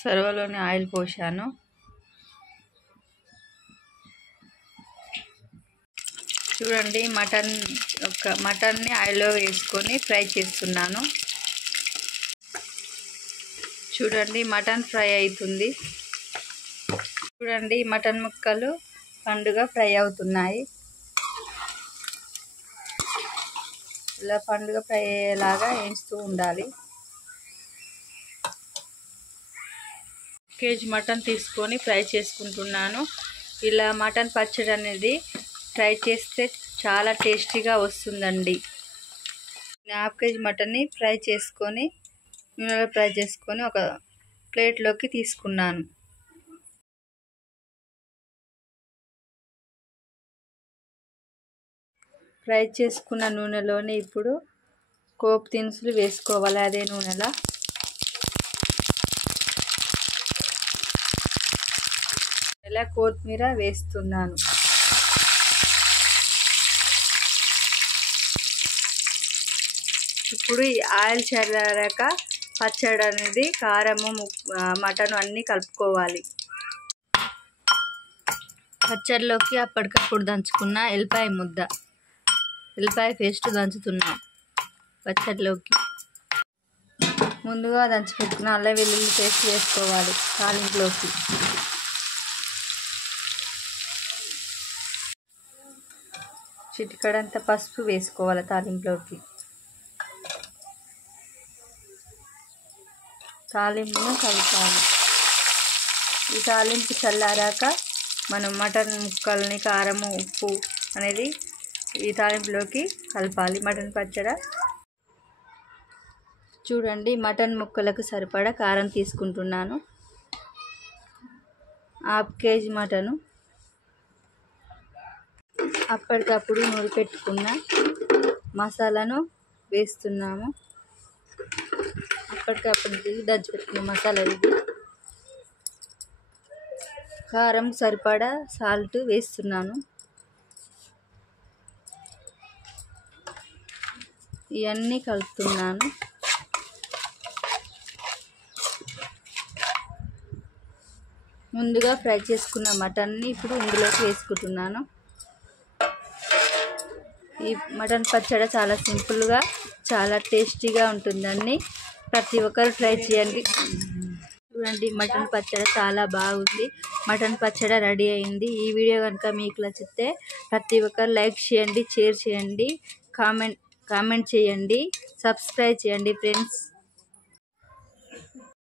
సర్వలోని oil పోసాను. చూడండి, మటన్ని ఆయిల్లో వేసుకొని ఫ్రై చేస్తున్నాను. చూడండి, మటన్ ఫ్రై అవుతుంది. చూడండి, మటన్ ముక్కలు పండుగ ఫ్రై అవుతున్నాయి. ఇలా పండుగ ఫ్రై అయ్యేలాగా వేస్తూ ఉండాలి. కేజీ మటన్ తీసుకొని ఫ్రై చేసుకుంటున్నాను. ఇలా మటన్ పచ్చడి అనేది ఫ్రై చేస్తే చాలా టేస్టీగా వస్తుందండి. హాఫ్ కేజీ మటన్ని నూనెలో ఫ్రై చేసుకొని ఒక ప్లేట్లోకి తీసుకున్నాను. ఫ్రై చేసుకున్న నూనెలోనే ఇప్పుడు పోపు దినుసులు వేసుకోవాలి. అదే నూనెలో ఇలా కొత్తిమీర వేస్తున్నాను. ఇప్పుడు ఈ ఆయిల్ చల్లారాక పచ్చడి అనేది కారము మటన్ అన్నీ కలుపుకోవాలి. పచ్చడిలోకి అప్పటికప్పుడు దంచుకున్న ఎల్లిపాయ పేస్ట్ దంచుతున్నాం. పచ్చడిలోకి ముందుగా దంచి పెట్టుకున్న అల్లం వెల్లుల్లి పేస్ట్ వేసుకోవాలి. తాలింపులోకి చిటికెడంత పసుపు వేసుకోవాలి. తాలింపును కలపాలి. ఈ తాలింపు చల్లారాక మనం మటన్ ముక్కల్ని కారము ఉప్పు అనేది ఈ తాలింపులోకి కలపాలి. మటన్ పచ్చడి చూడండి, మటన్ ముక్కలకు సరిపడా కారం తీసుకుంటున్నాను. హాఫ్ కేజీ మటను అప్పటికప్పుడు నూరి పెట్టుకున్న మసాలాను వేస్తున్నాము. అప్పటికప్పుడు దంచి పెట్టుకున్న మసాలా ఇది. కారం సరిపడా సాల్ట్ వేస్తున్నాను. ఇవన్నీ కలుపుతున్నాను. ముందుగా ఫ్రై చేసుకున్న మటన్ని ఇప్పుడు ఇందులోకి వేసుకుంటున్నాను. ఈ మటన్ పచ్చడి చాలా సింపుల్గా చాలా టేస్టీగా ఉంటుందండి. ప్రతి ఒక్కరు ట్రై చేయండి. చూడండి, మటన్ పచ్చడి చాలా బాగుంది. మటన్ పచ్చడి రెడీ అయింది. ఈ వీడియో కనుక మీకు నచ్చితే ప్రతి ఒక్కరు లైక్ చేయండి, షేర్ చేయండి, కామెంట్ చేయండి, సబ్స్క్రైబ్ చేయండి ఫ్రెండ్స్.